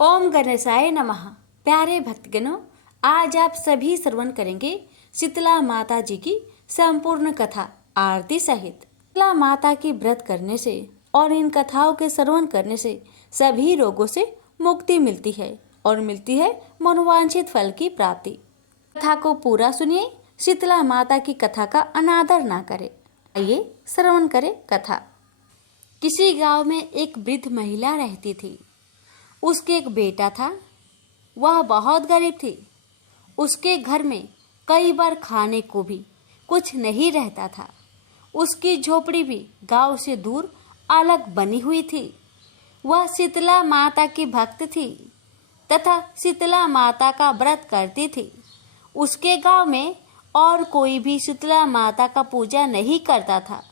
ओम गणेशाय नमः। प्यारे भक्तगणों, आज आप सभी श्रवण करेंगे शीतला माता जी की संपूर्ण कथा आरती सहित। शीतला माता की व्रत करने से और इन कथाओं के श्रवण करने से सभी रोगों से मुक्ति मिलती है और मिलती है मनोवांछित फल की प्राप्ति। कथा को पूरा सुनिए, शीतला माता की कथा का अनादर ना करें। आइए श्रवण करें कथा। किसी गांव में एक वृद्ध महिला रहती थी। उसके एक बेटा था। वह बहुत गरीब थी। उसके घर में कई बार खाने को भी कुछ नहीं रहता था। उसकी झोपड़ी भी गांव से दूर अलग बनी हुई थी। वह शीतला माता की भक्त थी तथा शीतला माता का व्रत करती थी। उसके गांव में और कोई भी शीतला माता का पूजा नहीं करता था,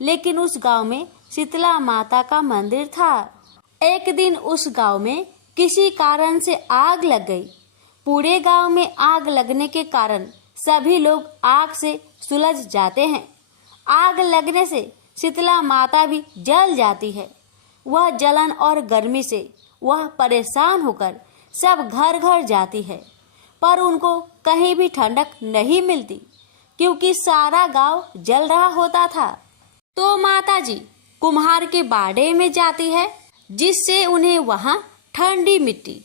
लेकिन उस गांव में शीतला माता का मंदिर था। एक दिन उस गांव में किसी कारण से आग लग गई। पूरे गांव में आग लगने के कारण सभी लोग आग से सुलझ जाते हैं। आग लगने से शीतला माता भी जल जाती है। वह जलन और गर्मी से वह परेशान होकर सब घर घर जाती है, पर उनको कहीं भी ठंडक नहीं मिलती, क्योंकि सारा गांव जल रहा होता था। तो माता जी कुम्हार के बाड़े में जाती है, जिससे उन्हें वहां ठंडी मिट्टी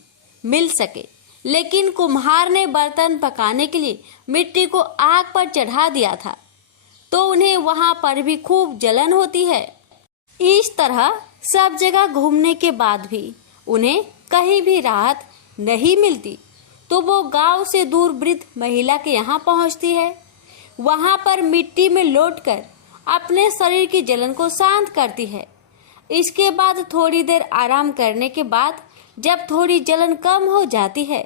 मिल सके। लेकिन कुम्हार ने बर्तन पकाने के लिए मिट्टी को आग पर चढ़ा दिया था, तो उन्हें वहां पर भी खूब जलन होती है। इस तरह सब जगह घूमने के बाद भी उन्हें कहीं भी राहत नहीं मिलती। तो वो गांव से दूर वृद्ध महिला के यहाँ पहुँचती है। वहां पर मिट्टी में लौटकर अपने शरीर की जलन को शांत करती है। इसके बाद थोड़ी देर आराम करने के बाद जब थोड़ी जलन कम हो जाती है,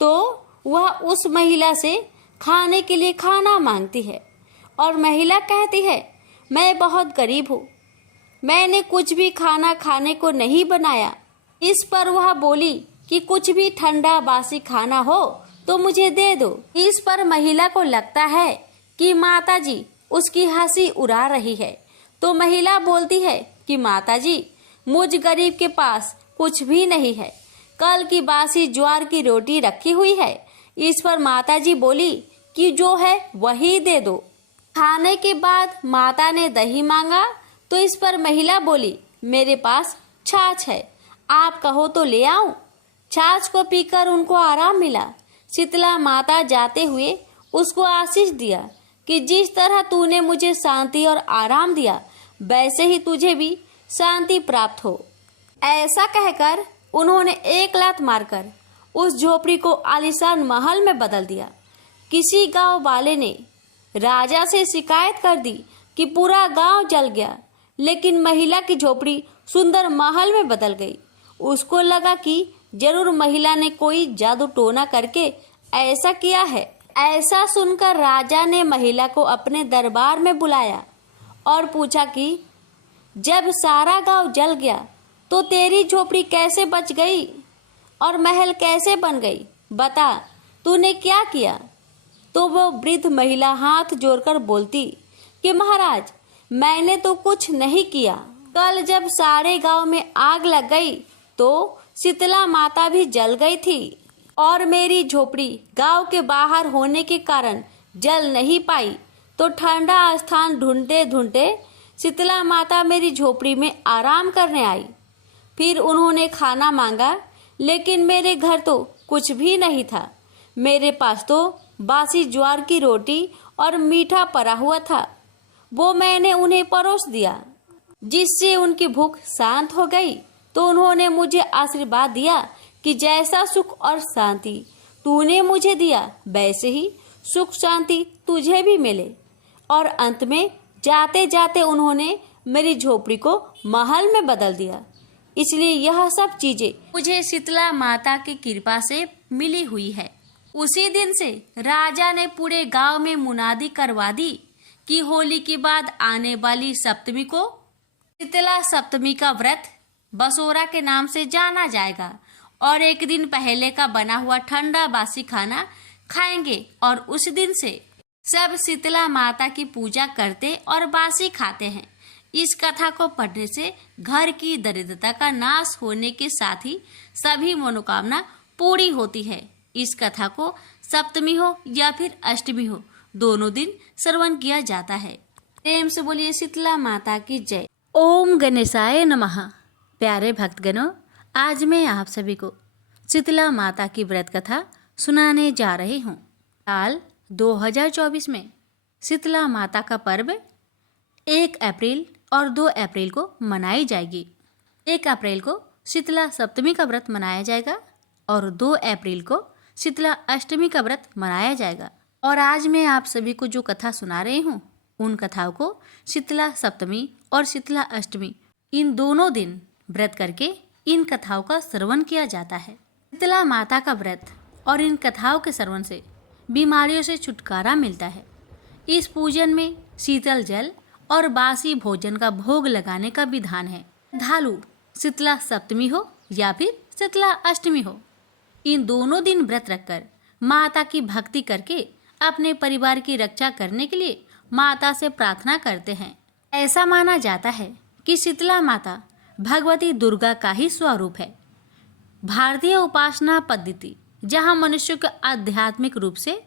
तो वह उस महिला से खाने के लिए खाना मांगती है। और महिला कहती है, मैं बहुत गरीब हूँ, मैंने कुछ भी खाना खाने को नहीं बनाया। इस पर वह बोली कि कुछ भी ठंडा बासी खाना हो तो मुझे दे दो। इस पर महिला को लगता है कि माता जी उसकी हंसी उड़ा रही है। तो महिला बोलती है कि माताजी, मुझ गरीब के पास कुछ भी नहीं है, कल की बासी ज्वार की रोटी रखी हुई है। इस पर माताजी बोली कि जो है वही दे दो। खाने के बाद माता ने दही मांगा, तो इस पर महिला बोली, मेरे पास छाछ है, आप कहो तो ले आऊं। छाछ को पीकर उनको आराम मिला। शीतला माता जाते हुए उसको आशीष दिया कि जिस तरह तूने मुझे शांति और आराम दिया, वैसे ही तुझे भी शांति प्राप्त हो। ऐसा कहकर उन्होंने एक लात मारकर उस झोपड़ी को आलीशान महल में बदल दिया। किसी गांव वाले ने राजा से शिकायत कर दी कि पूरा गांव जल गया, लेकिन महिला की झोपड़ी सुंदर महल में बदल गई। उसको लगा कि जरूर महिला ने कोई जादू टोना करके ऐसा किया है। ऐसा सुनकर राजा ने महिला को अपने दरबार में बुलाया और पूछा कि जब सारा गांव जल गया तो तेरी झोपड़ी कैसे बच गई और महल कैसे बन गई, बता तूने क्या किया। तो वो वृद्ध महिला हाथ जोड़कर बोलती कि महाराज, मैंने तो कुछ नहीं किया। कल जब सारे गांव में आग लग गई तो शीतला माता भी जल गई थी और मेरी झोपड़ी गांव के बाहर होने के कारण जल नहीं पाई। तो ठंडा स्थान ढूंढते ढूंढते शीतला माता मेरी झोपड़ी में आराम करने आई। फिर उन्होंने खाना मांगा, लेकिन मेरे घर तो कुछ भी नहीं था। मेरे पास तो बासी ज्वार की रोटी और मीठा पड़ा हुआ था। वो मैंने उन्हें परोस दिया, जिससे उनकी भूख शांत हो गई। तो उन्होंने मुझे आशीर्वाद दिया कि जैसा सुख और शांति तूने मुझे दिया, वैसे ही सुख शांति तुझे भी मिले। और अंत में जाते जाते उन्होंने मेरी झोपड़ी को महल में बदल दिया। इसलिए यह सब चीजें मुझे शीतला माता की कृपा से मिली हुई है। उसी दिन से राजा ने पूरे गांव में मुनादी करवा दी कि होली के बाद आने वाली सप्तमी को शीतला सप्तमी का व्रत बसोरा के नाम से जाना जाएगा और एक दिन पहले का बना हुआ ठंडा बासी खाना खाएंगे। और उस दिन से सब शीतला माता की पूजा करते और बासी खाते हैं। इस कथा को पढ़ने से घर की दरिद्रता का नाश होने के साथ ही सभी मनोकामना पूरी होती है। इस कथा को सप्तमी हो या फिर अष्टमी हो, दोनों दिन श्रवण किया जाता है। प्रेम से बोलिए शीतला माता की जय। ओम गणेशाय नमः। प्यारे भक्तगणों, आज मैं आप सभी को शीतला माता की व्रत कथा सुनाने जा रही हूँ। साल 2024 में शीतला माता का पर्व 1 अप्रैल और 2 अप्रैल को मनाई जाएगी। 1 अप्रैल को शीतला सप्तमी का व्रत मनाया जाएगा और 2 अप्रैल को शीतला अष्टमी का व्रत मनाया जाएगा। और आज मैं आप सभी को जो कथा सुना रही हूँ, उन कथाओं को शीतला सप्तमी और शीतला अष्टमी इन दोनों दिन व्रत करके इन कथाओं का श्रवण किया जाता है। शीतला माता का व्रत और इन कथाओं के श्रवण से बीमारियों से छुटकारा मिलता है। इस पूजन में शीतल जल और बासी भोजन का भोग लगाने का विधान है। श्रद्धालु शीतला सप्तमी हो या फिर शीतला अष्टमी हो, इन दोनों दिन व्रत रखकर माता की भक्ति करके अपने परिवार की रक्षा करने के लिए माता से प्रार्थना करते हैं। ऐसा माना जाता है कि शीतला माता भगवती दुर्गा का ही स्वरूप है। भारतीय उपासना पद्धति जहाँ मनुष्य को आध्यात्मिक रूप से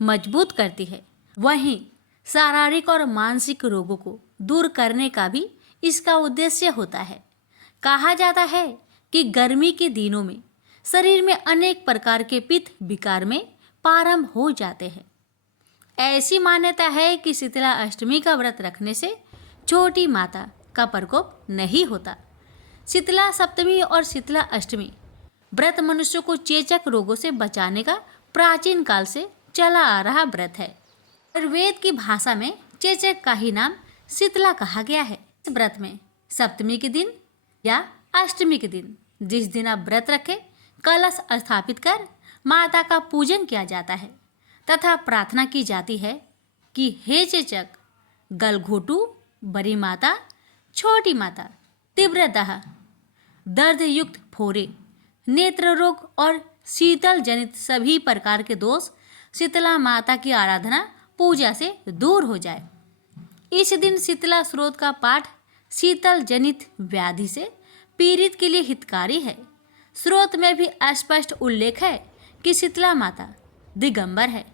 मजबूत करती है, वहीं शारीरिक और मानसिक रोगों को दूर करने का भी इसका उद्देश्य होता है। कहा जाता है कि गर्मी के दिनों में शरीर में अनेक प्रकार के पित्त विकार में प्रारंभ हो जाते हैं। ऐसी मान्यता है कि शीतला अष्टमी का व्रत रखने से छोटी माता का प्रकोप नहीं होता। शीतला सप्तमी और शीतला अष्टमी व्रत मनुष्य को चेचक रोगों से बचाने का प्राचीन काल से चला आ रहा व्रत है। आयुर्वेद की भाषा में चेचक का ही नाम शीतला कहा गया है। इस व्रत में सप्तमी के दिन या अष्टमी के दिन, जिस दिन आप व्रत रखें, कलश स्थापित कर माता का पूजन किया जाता है तथा प्रार्थना की जाती है कि हे चेचक, गलघोटू, बड़ी माता, छोटी माता, तीव्र दाह, दर्द युक्त फोरे, नेत्र रोग और शीतल जनित सभी प्रकार के दोष शीतला माता की आराधना पूजा से दूर हो जाए। इस दिन शीतला स्रोत का पाठ शीतल जनित व्याधि से पीड़ित के लिए हितकारी है। स्रोत में भी स्पष्ट उल्लेख है कि शीतला माता दिगंबर है,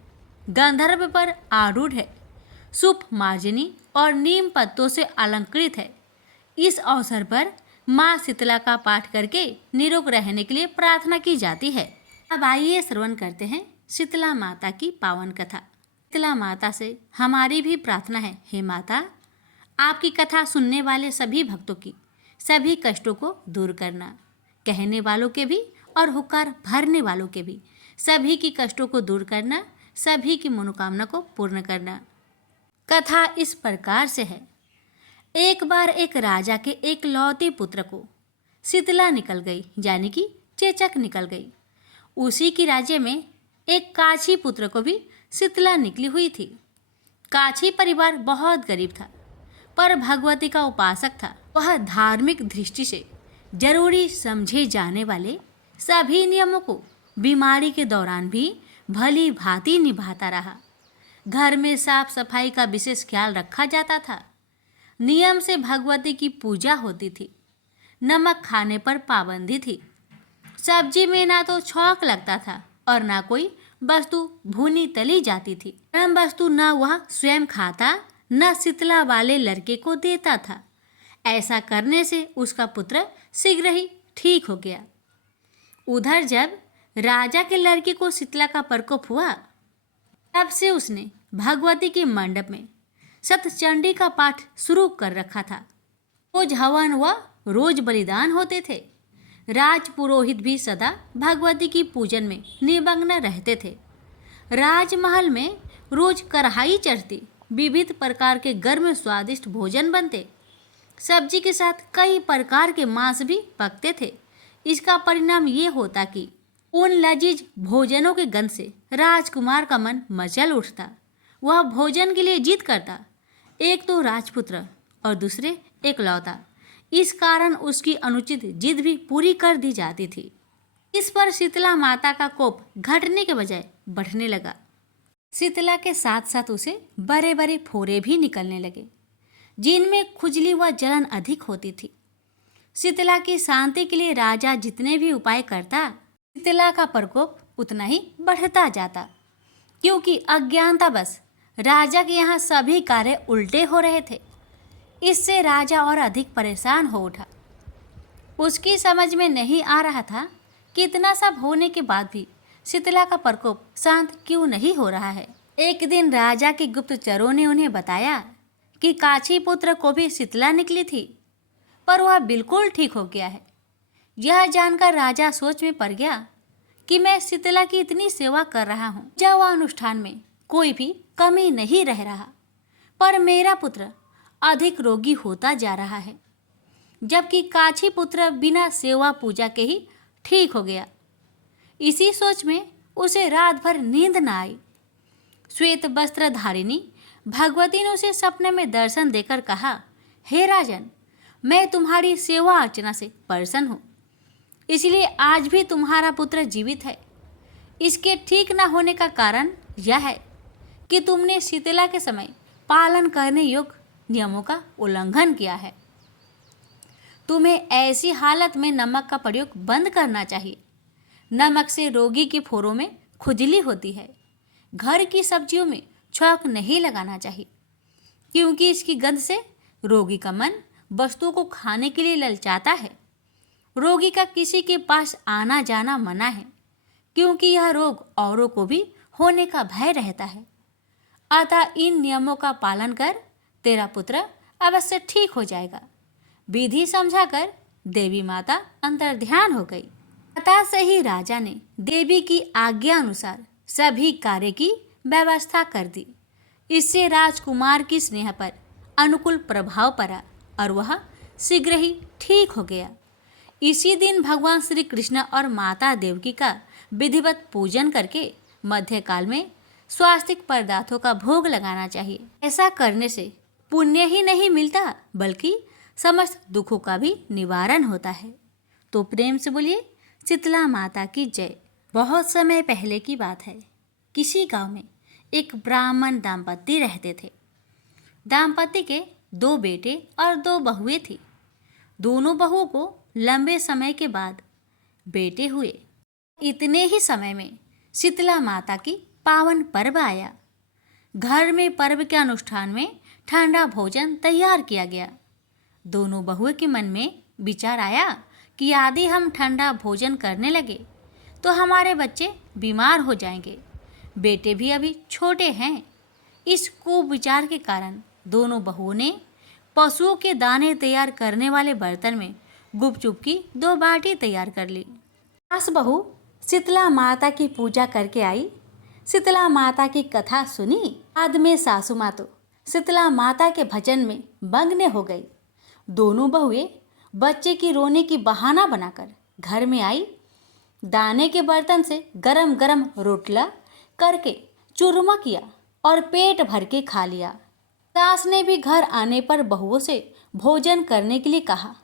गंधर्व पर आरूढ़ है, सुप मार्जनी और नीम पत्तों से अलंकृत है। इस अवसर पर माँ शीतला का पाठ करके निरोग रहने के लिए प्रार्थना की जाती है। अब आइए श्रवण करते हैं शीतला माता की पावन कथा। शीतला माता से हमारी भी प्रार्थना है, हे माता, आपकी कथा सुनने वाले सभी भक्तों की सभी कष्टों को दूर करना, कहने वालों के भी और हुक्कार भरने वालों के भी सभी की कष्टों को दूर करना, सभी की मनोकामना को पूर्ण करना। कथा इस प्रकार से है। एक बार एक राजा के एक लौते पुत्र को शीतला निकल गई, यानी कि चेचक निकल गई। उसी की राज्य में एक काछी पुत्र को भी शीतला निकली हुई थी। काछी परिवार बहुत गरीब था, पर भगवती का उपासक था। वह धार्मिक दृष्टि से जरूरी समझे जाने वाले सभी नियमों को बीमारी के दौरान भी भली भांति निभाता रहा। घर में साफ सफाई का विशेष ख्याल रखा जाता था। नियम से भगवती की पूजा होती थी। नमक खाने पर पाबंदी थी। सब्जी में ना तो छौंक लगता था और ना कोई वस्तु भुनी तली जाती थी। गरम वस्तु न वह स्वयं खाता, न शीतला वाले लड़के को देता था। ऐसा करने से उसका पुत्र शीघ्र ही ठीक हो गया। उधर जब राजा के लड़के को शीतला का प्रकोप हुआ, तब से उसने भगवती के मंडप में सतचंडी का पाठ शुरू कर रखा था। रोज हवन व रोज बलिदान होते थे। राज पुरोहित भी सदा भगवती की पूजन में निमग्न रहते थे। राजमहल में रोज कढ़ाई चढ़ती, विविध प्रकार के गर्म स्वादिष्ट भोजन बनते। सब्जी के साथ कई प्रकार के मांस भी पकते थे। इसका परिणाम ये होता कि उन लजीज भोजनों के गंध से राजकुमार का मन मचल उठता। वह भोजन के लिए जिद करता, एक तो राजपुत्र और दूसरे एकलौता। इस कारण उसकी अनुचित जिद भी पूरी कर दी जाती थी। इस पर शीतला माता का कोप घटने के बजाय बढ़ने लगा। शीतला के साथ साथ उसे बड़े बड़े फोड़े भी निकलने लगे। जिनमें खुजली व जलन अधिक होती थी। शीतला की शांति के लिए राजा जितने भी उपाय करता, शीतला का प्रकोप उतना ही बढ़ता जाता, क्योंकि अज्ञानतावश राजा के यहाँ सभी कार्य उल्टे हो रहे थे। इससे राजा और अधिक परेशान हो उठा। उसकी समझ में नहीं आ रहा था कि इतना सब होने के बाद भी शीतला का प्रकोप शांत क्यों नहीं हो रहा है। एक दिन राजा के गुप्तचरों ने उन्हें बताया कि काछी पुत्र को भी शीतला निकली थी, पर वह बिल्कुल ठीक हो गया है। यह जानकर राजा सोच में पड़ गया कि मैं शीतला की इतनी सेवा कर रहा हूँ, जब वह अनुष्ठान में कोई भी कमी नहीं रह रहा, पर मेरा पुत्र अधिक रोगी होता जा रहा है, जबकि काछी पुत्र बिना सेवा पूजा के ही ठीक हो गया। इसी सोच में उसे रात भर नींद न आई। श्वेत वस्त्र धारिणी भगवती ने उसे सपने में दर्शन देकर कहा, हे राजन, मैं तुम्हारी सेवा अर्चना से प्रसन्न हूँ, इसलिए आज भी तुम्हारा पुत्र जीवित है। इसके ठीक न होने का कारण यह है कि तुमने शीतला के समय पालन करने योग्य नियमों का उल्लंघन किया है। तुम्हें ऐसी हालत में नमक का प्रयोग बंद करना चाहिए। नमक से रोगी के फोड़ों में खुजली होती है। घर की सब्जियों में छौंक नहीं लगाना चाहिए, क्योंकि इसकी गंध से रोगी का मन वस्तुओं को खाने के लिए ललचाता है। रोगी का किसी के पास आना जाना मना है, क्योंकि यह रोग औरों को भी होने का भय रहता है। अतः इन नियमों का पालन कर, तेरा पुत्र अवश्य ठीक हो जाएगा। विधि समझाकर देवी माता अंतर्ध्यान हो गई। अतः से ही राजा ने देवी की आज्ञा अनुसार सभी कार्य की व्यवस्था कर दी। इससे राजकुमार की स्नेह पर अनुकूल प्रभाव पड़ा और वह शीघ्र ही ठीक हो गया। इसी दिन भगवान श्री कृष्ण और माता देवकी का विधिवत पूजन करके मध्यकाल में स्वास्तिक पदार्थों का भोग लगाना चाहिए। ऐसा करने से पुण्य ही नहीं मिलता, बल्कि समस्त दुखों का भी निवारण होता है। तो प्रेम से बोलिए शीतला माता की जय। बहुत समय पहले की बात है। किसी गांव में एक ब्राह्मण दाम्पत्य रहते थे। दाम्पत्य के 2 बेटे और 2 बहुएं थी। दोनों बहुओं को लंबे समय के बाद बेटे हुए। इतने ही समय में शीतला माता की पावन पर्व आया। घर में पर्व के अनुष्ठान में ठंडा भोजन तैयार किया गया। दोनों बहुओं के मन में विचार आया कि यदि हम ठंडा भोजन करने लगे तो हमारे बच्चे बीमार हो जाएंगे। बेटे भी अभी छोटे हैं। इस कुविचार के कारण दोनों बहुओं ने पशुओं के दाने तैयार करने वाले बर्तन में गुपचुप की 2 बाटी तैयार कर ली। सास बहू शीतला माता की पूजा करके आई। शीतला माता की कथा सुनी। बाद में सासू माँ तो शीतला माता के भजन में मग्न हो गई। दोनों बहुएं बच्चे की रोने की बहाना बनाकर घर में आई। दाने के बर्तन से गरम गरम रोटला करके चूरमा किया और पेट भर के खा लिया। सास ने भी घर आने पर बहुओं से भोजन करने के लिए कहा।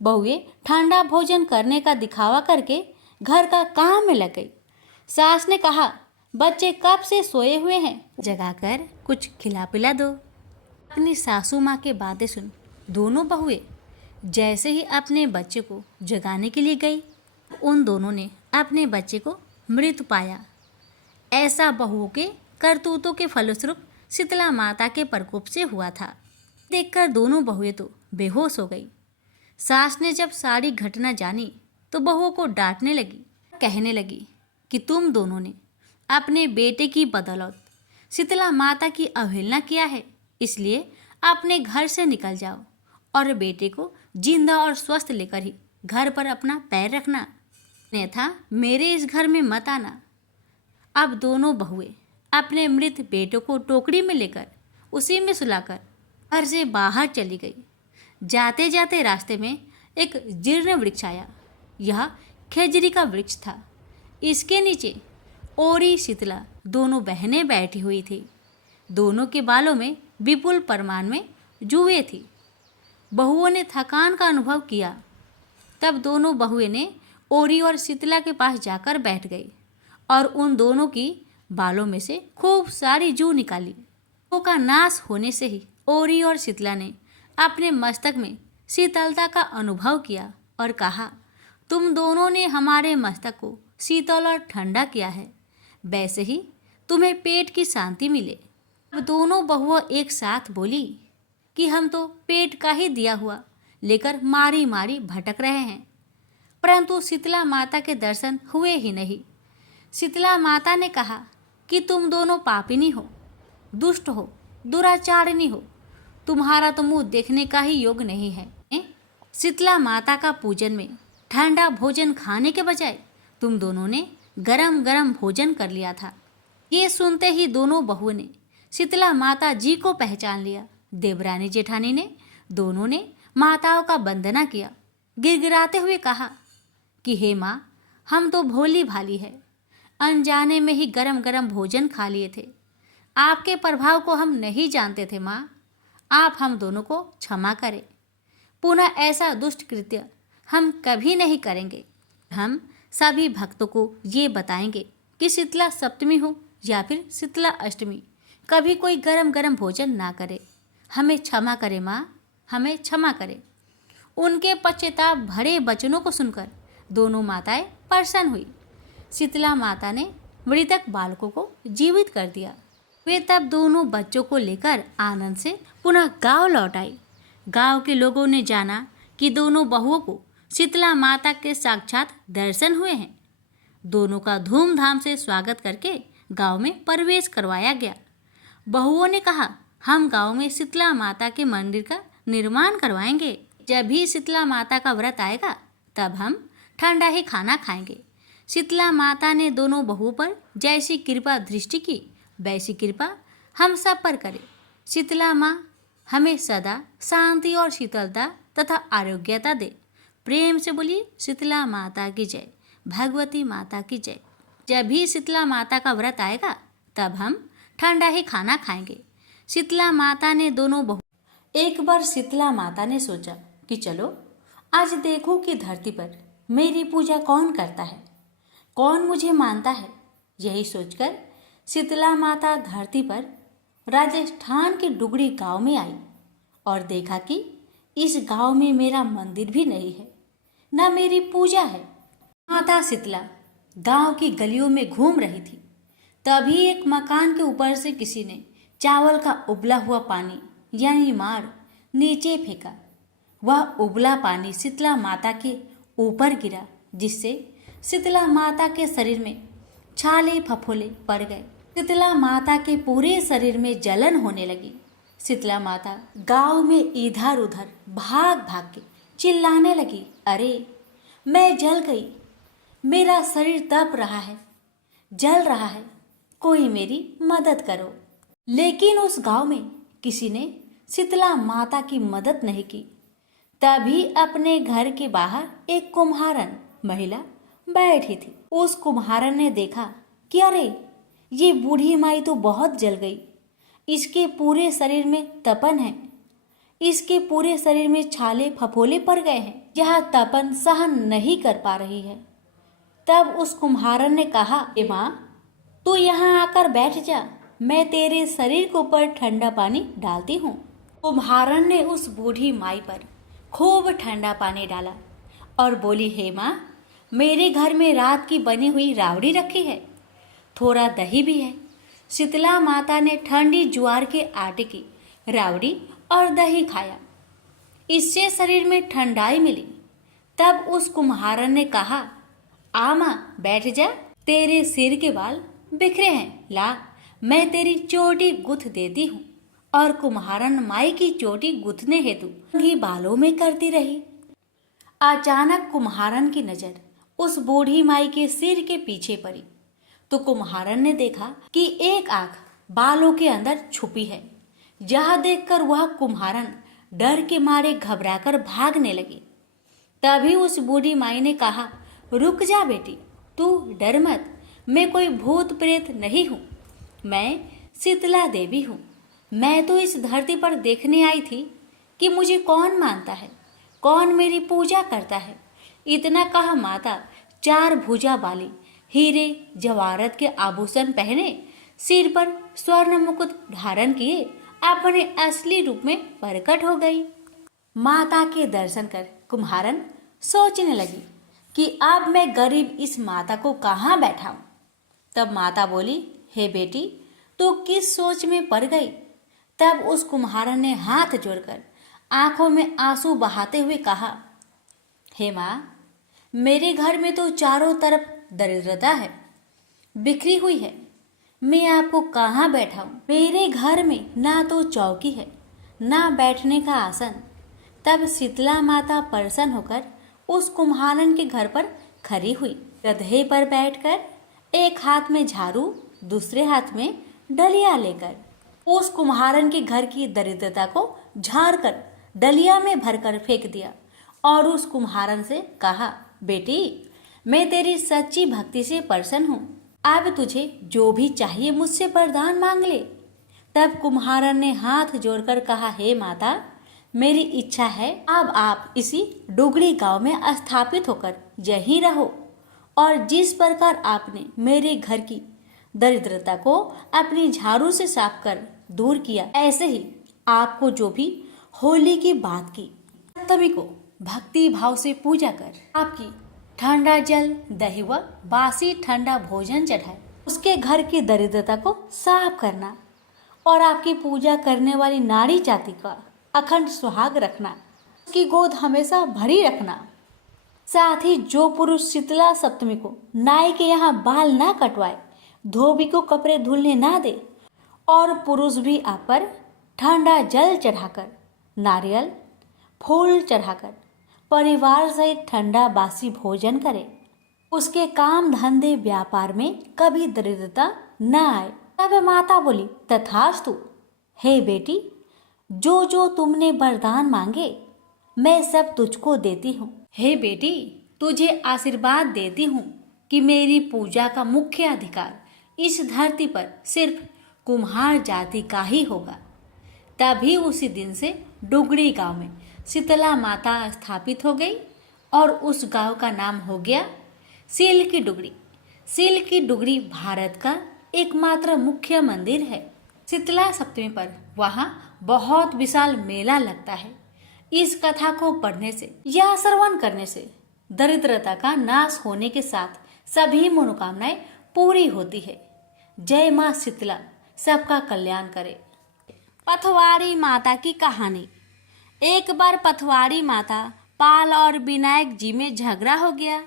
बहुएं ठंडा भोजन करने का दिखावा करके घर का काम में लग गई। सास ने कहा, बच्चे कब से सोए हुए हैं, जगाकर कुछ खिला पिला दो। अपनी सासू माँ के बातें सुन दोनों बहुएं जैसे ही अपने बच्चे को जगाने के लिए गई, उन दोनों ने अपने बच्चे को मृत पाया। ऐसा बहुओं के करतूतों के फलस्वरूप शीतला माता के प्रकोप से हुआ था। देखकर दोनों बहुएं तो बेहोश हो गई। सास ने जब सारी घटना जानी तो बहुओं को डांटने लगी, कहने लगी कि तुम दोनों ने अपने बेटे की बदौलत शीतला माता की अवहेलना किया है, इसलिए अपने घर से निकल जाओ और बेटे को जिंदा और स्वस्थ लेकर ही घर पर अपना पैर रखना, अन्यथा मेरे इस घर में मत आना। अब दोनों बहुएं अपने मृत बेटों को टोकरी में लेकर उसी में सुलाकर घर से बाहर चली गई। जाते जाते रास्ते में एक जीर्ण वृक्ष आया। यह खेजड़ी का वृक्ष था। इसके नीचे ओरी शीतला दोनों बहनें बैठी हुई थी। दोनों के बालों में विपुल परिमाण में जुएं थी। बहुओं ने थकान का अनुभव किया। तब दोनों बहुएं ने ओरी और शीतला के पास जाकर बैठ गई और उन दोनों की बालों में से खूब सारी जू निकाली। जूओं का नाश होने से ही ओरी और शीतला ने अपने मस्तक में शीतलता का अनुभव किया और कहा, तुम दोनों ने हमारे मस्तक को शीतल और ठंडा किया है, वैसे ही तुम्हें पेट की शांति मिले। अब दोनों बहुओं एक साथ बोली कि हम तो पेट का ही दिया हुआ लेकर मारी मारी भटक रहे हैं, परंतु शीतला माता के दर्शन हुए ही नहीं। शीतला माता ने कहा कि तुम दोनों पापिनी हो, दुष्ट हो, दुराचारिणी हो, तुम्हारा तो मुंह देखने का ही योग नहीं है। शीतला माता का पूजन में ठंडा भोजन खाने के बजाय तुम दोनों ने गरम गरम भोजन कर लिया था। ये सुनते ही दोनों बहुओं ने शीतला माता जी को पहचान लिया। देवरानी जेठानी ने दोनों ने माताओं का वंदना किया, गिड़गिड़ाते हुए कहा कि हे माँ, हम तो भोली भाली है, अनजाने में ही गरम गरम भोजन खा लिए थे। आपके प्रभाव को हम नहीं जानते थे माँ, आप हम दोनों को क्षमा करें। पुनः ऐसा दुष्ट कृत्य हम कभी नहीं करेंगे। हम सभी भक्तों को ये बताएंगे कि शीतला सप्तमी हो या फिर शीतला अष्टमी, कभी कोई गरम गरम भोजन ना करे। हमें क्षमा करे माँ, हमें क्षमा करे। उनके पश्चाताप भरे वचनों को सुनकर दोनों माताएं प्रसन्न हुई। शीतला माता ने मृतक बालकों को जीवित कर दिया। वे तब दोनों बच्चों को लेकर आनंद से पुनः गांव लौट आई। गांव के लोगों ने जाना कि दोनों बहुओं को शीतला माता के साक्षात दर्शन हुए हैं। दोनों का धूमधाम से स्वागत करके गांव में प्रवेश करवाया गया। बहुओं ने कहा, हम गांव में शीतला माता के मंदिर का निर्माण करवाएंगे। जब भी शीतला माता का व्रत आएगा तब हम ठंडा ही खाना खाएंगे। शीतला माता ने दोनों बहुओं पर जैसी कृपा दृष्टि की वैसी कृपा हम सब पर करे। शीतला माँ हमें सदा शांति और शीतलता तथा आरोग्यता दे। प्रेम से बोलिए शीतला माता की जय, भगवती माता की जय। जब भी शीतला माता का व्रत आएगा तब हम ठंडा ही खाना खाएंगे। शीतला माता ने दोनों बहु एक बार शीतला माता ने सोचा कि चलो आज देखो कि धरती पर मेरी पूजा कौन करता है, कौन मुझे मानता है। यही सोचकर शीतला माता धरती पर राजस्थान के डुगरी गांव में आई और देखा कि इस गांव में मेरा मंदिर भी नहीं है, न मेरी पूजा है। माता शीतला गांव की गलियों में घूम रही थी। तभी एक मकान के ऊपर से किसी ने चावल का उबला हुआ पानी यानी मार नीचे फेंका। वह उबला पानी शीतला माता के ऊपर गिरा, जिससे शीतला माता के शरीर में छाले फफोले पड़ गए। शीतला माता के पूरे शरीर में जलन होने लगी। शीतला माता गांव में इधर उधर भाग भाग के चिल्लाने लगी, अरे मैं जल गई, मेरा शरीर तप रहा है, जल रहा है, कोई मेरी मदद करो। लेकिन उस गांव में किसी ने शीतला माता की मदद नहीं की। तभी अपने घर के बाहर एक कुम्हारन महिला बैठी थी। उस कुम्हारन ने देखा कि अरे ये बूढ़ी माई तो बहुत जल गई, इसके पूरे शरीर में तपन है, इसके पूरे शरीर में छाले फफोले पड़ गए हैं, यह तपन सहन नहीं कर पा रही है। तब उस कुम्हारन ने कहा, ए माँ तू यहाँ आकर बैठ जा, मैं तेरे शरीर के ऊपर ठंडा पानी डालती हूँ। कुम्हारन ने उस बूढ़ी माई पर खूब ठंडा पानी डाला और बोली, हे माँ मेरे घर में रात की बनी हुई रावड़ी रखी है, थोड़ा दही भी है। शीतला माता ने ठंडी ज्वार के आटे की रावड़ी और दही खाया, इससे शरीर में ठंडाई मिली। तब उस कुम्हारन ने कहा, आ माँ बैठ जा, तेरे सिर के बाल बिखरे हैं, ला मैं तेरी चोटी गुथ देती हूँ। और कुम्हारन माई की चोटी गुथने हेतु ही बालों में करती रही। अचानक कुम्हारन की नजर उस बूढ़ी माई के सिर के पीछे पड़ी तो कुम्हारन ने देखा कि एक आंख बालों के अंदर छुपी है। यह देखकर वह कुम्हारन डर के मारे घबराकर भागने लगी। तभी उस बूढ़ी माई ने कहा, रुक जा बेटी, तू डर मत, मैं कोई भूत प्रेत नहीं हूँ, मैं शीतला देवी हूँ। मैं तो इस धरती पर देखने आई थी कि मुझे कौन मानता है, कौन मेरी पूजा करता है। इतना कहा माता चार भुजा वाली हीरे जवाहरत के आभूषण पहने, सिर पर स्वर्ण मुकुट धारण किए अपने असली रूप में प्रकट हो गई। माता के दर्शन कर कुम्हारन सोचने लगी कि अब मैं गरीब इस माता को कहाँ बैठाऊं। तब माता बोली, हे बेटी, तू किस सोच में पड़ गई? तब उस कुम्हारन ने हाथ जोड़कर आंखों में आंसू बहाते हुए कहा, हे माँ, मेरे घर में तो चारों तरफ दरिद्रता है, बिखरी हुई है। मैं आपको कहाँ बैठाऊं? मेरे घर में ना तो चौकी है, ना बैठने का आसन। तब शीतला माता प्रसन्न होकर उस कुम्हारन के घर पर खड़ी हुई। गधे पर बैठकर एक हाथ में झाड़ू, दूसरे हाथ में डलिया लेकर उस कुम्हारन के घर की दरिद्रता को झाड़कर डलिया में भरकर फेंक दिया और उस कुम्हारन से कहा, बेटी, मैं तेरी सच्ची भक्ति से प्रसन्न हूँ। अब तुझे जो भी चाहिए मुझसे वरदान मांग ले। तब कुम्हारन ने हाथ जोड़कर कहा, हे माता, मेरी इच्छा है अब आप इसी डुगड़ी गांव में स्थापित होकर यहीं रहो और जिस प्रकार आपने मेरे घर की दरिद्रता को अपनी झाड़ू से साफ कर दूर किया, ऐसे ही आपको जो भी होली की बात की, सप्तमी को भक्ति भाव से पूजा कर आपकी ठंडा जल, दही व बासी ठंडा भोजन चढ़ाए, उसके घर की दरिद्रता को साफ करना और आपकी पूजा करने वाली नारी जाति का अखंड सुहाग रखना, उसकी गोद हमेशा भरी रखना। साथ ही जो पुरुष शीतला सप्तमी को नाई के यहाँ बाल ना कटवाए, धोबी को कपड़े धुलने ना दे और पुरुष भी आप पर ठंडा जल चढ़ाकर, नारियल फूल चढ़ाकर परिवार सहित ठंडा बासी भोजन करे, उसके काम धंधे व्यापार में कभी दरिद्रता न आए। तब माता बोली, तथास्तु। हे बेटी, जो जो तुमने वरदान मांगे मैं सब तुझको देती हूँ। हे बेटी, तुझे आशीर्वाद देती हूँ कि मेरी पूजा का मुख्य अधिकार इस धरती पर सिर्फ कुम्हार जाति का ही होगा। तभी उसी दिन से डुगड़ी गांव में शीतला माता स्थापित हो गई और उस गांव का नाम हो गया सील की डुगड़ी। सील की डुगड़ी भारत का एकमात्र मुख्य मंदिर है। शीतला सप्तमी पर वहाँ बहुत विशाल मेला लगता है। इस कथा को पढ़ने से या श्रवण करने से दरिद्रता का नाश होने के साथ सभी मनोकामनाएं पूरी होती है। जय माँ शीतला सबका कल्याण करे। पथवारी माता की कहानी। एक बार पथवारी माता पाल और विनायक जी में झगड़ा हो गया।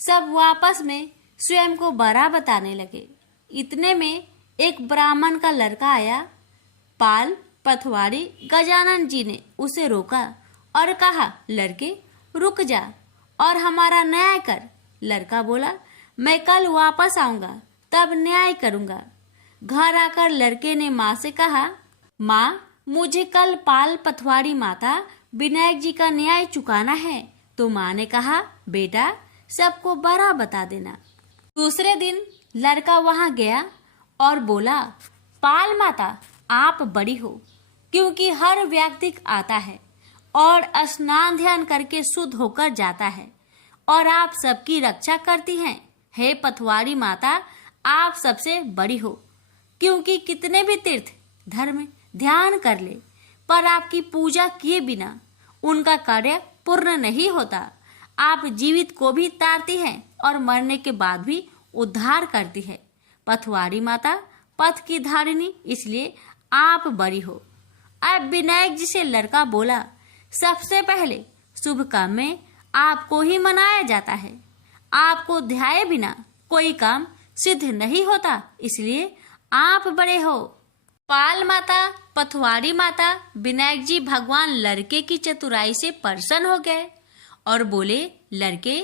सब आपस में स्वयं को बड़ा बताने लगे। इतने में एक ब्राह्मण का लड़का आया। पाल, पथवारी, गजानन जी ने उसे रोका और कहा, लड़के रुक जा और हमारा न्याय कर। लड़का बोला, मैं कल वापस आऊंगा तब न्याय करूंगा। घर आकर लड़के ने माँ से कहा, माँ, मुझे कल पाल, पथवारी माता, विनायक जी का न्याय चुकाना है। तो माँ ने कहा, बेटा सबको बड़ा बता देना। दूसरे दिन लड़का वहां गया और बोला, पाल माता, आप बड़ी हो क्योंकि हर व्यक्ति आता है और स्नान ध्यान करके शुद्ध होकर जाता है और आप सबकी रक्षा करती हैं। हे पथवारी माता, आप सबसे बड़ी हो क्योंकि कितने भी तीर्थ धर्म ध्यान कर ले पर आपकी पूजा किए बिना उनका कार्य पूर्ण नहीं होता। आप जीवित को भी तारती हैं और मरने के बाद भी उद्धार करती है। पथवारी माता पथ की धारिणी, इसलिए आप बड़ी हो। अब विनायक जी से लड़का बोला, सबसे पहले शुभ काम में आपको ही मनाया जाता है। आपको ध्याए बिना कोई काम सिद्ध नहीं होता, इसलिए आप बड़े हो। पाल माता, पथवारी माता, विनायक जी भगवान लड़के की चतुराई से प्रसन्न हो गए और बोले, लड़के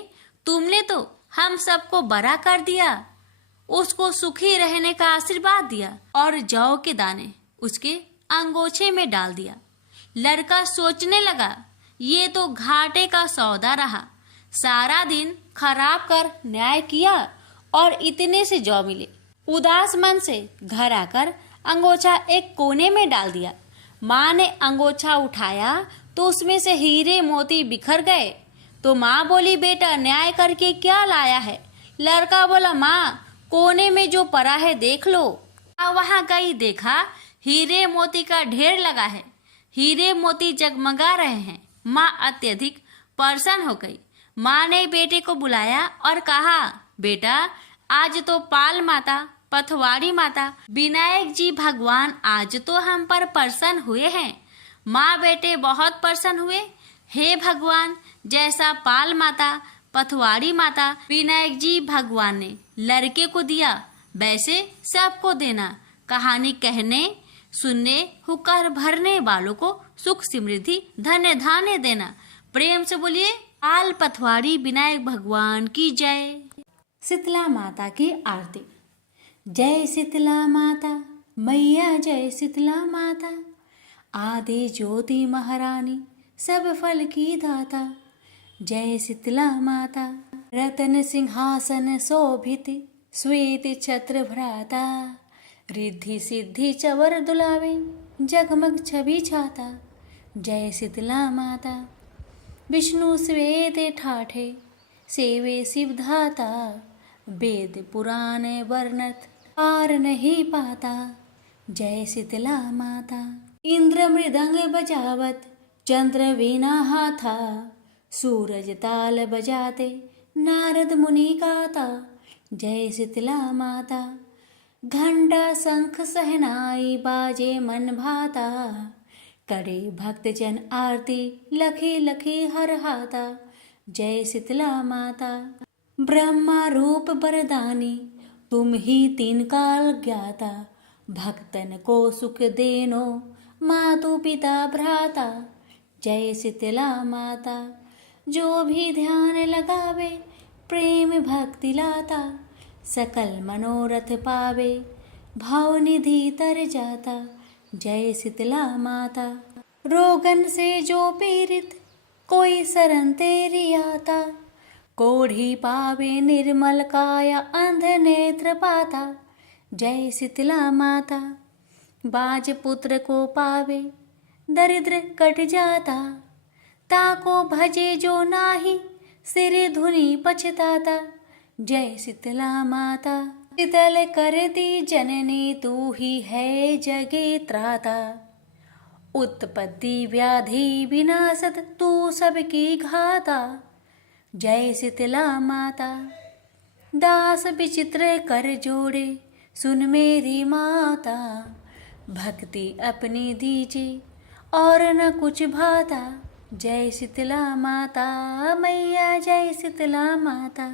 तुमने तो हम सबको बड़ा कर दिया। उसको सुखी रहने का आशीर्वाद दिया और जौ के दाने उसके अंगोछे में डाल दिया। लड़का सोचने लगा, ये तो घाटे का सौदा रहा। सारा दिन खराब कर न्याय किया और इतने से जौ मिले। उदास मन से घर आकर अंगोछा एक कोने में डाल दिया। माँ ने अंगोछा उठाया तो उसमें से हीरे मोती बिखर गए। तो माँ बोली, बेटा न्याय करके क्या लाया है? लड़का बोला, माँ कोने में जो पड़ा है देख लो। वहाँ गई, देखा हीरे मोती का ढेर लगा है। हीरे मोती जगमगा रहे हैं। माँ अत्यधिक प्रसन्न हो गई। माँ ने बेटे को बुलाया और कहा, बेटा, आज तो पाल माता, पथवाड़ी माता, विनायक जी भगवान आज तो हम पर प्रसन्न हुए हैं। माँ बेटे बहुत प्रसन्न हुए। हे भगवान, जैसा पाल माता, पथवाड़ी माता, विनायक जी भगवान ने लड़के को दिया, वैसे सबको देना। कहानी कहने, सुनने, हुक्का भरने वालों को सुख समृद्धि धन्य धान्य देना। प्रेम से बोलिए, पाल पथवाड़ी विनायक भगवान की जय। शीतला माता की आरती। जय शीतला माता मैया, जय शीतला माता, आदि ज्योति महारानी, सब फल की दाता। जय शीतला माता, रतन सिंहासन शोभित, श्वेत छत्र भ्राता, रिद्धि सिद्धि चवर दुलावे, जगमग छवि छाता। जय शीतला माता, विष्णु श्वेत ठाठे, सेवे शिव धाता, वेद पुराण वर्णत पार नहीं पाता। जय शीतला माता, इंद्र मृदंग बजावत, चंद्र वीणा हाथा, सूरज ताल बजाते, नारद मुनि गाता। जय शीतला माता, घंटा शंख सहनाई, बाजे मन भाता, करे भक्त जन आरती, लखी लखी हर हाता। जय शीतला माता, ब्रह्मा रूप वरदानी, तुम ही तीन काल ज्ञाता, भक्तन को सुख देनो, मातु पिता भ्राता। जय शीतला माता, जो भी ध्यान लगावे, प्रेम भक्ति लाता, सकल मनोरथ पावे, भाव निधि तर जाता। जय शीतला माता, रोगन से जो पीड़ित, कोई शरण तेरी आता, कोढ़ी पावे निर्मल काया, अंध नेत्र पाता। जय शीतला माता, बाज पुत्र को पावे, दरिद्र कट जाता, ताको भजे जो नाही, सिर धुनि पछताता। जय शीतला माता, शीतल कर दी जननी, तू ही है जगे त्राता, उत्पत्ति व्याधि विनाशत, तू सबकी घाता। जय शीतला माता, दास विचित्र कर जोड़े, सुन मेरी माता, भक्ति अपनी दीजिए और न कुछ भाता। जय शीतला माता मैया, जय शीतला माता।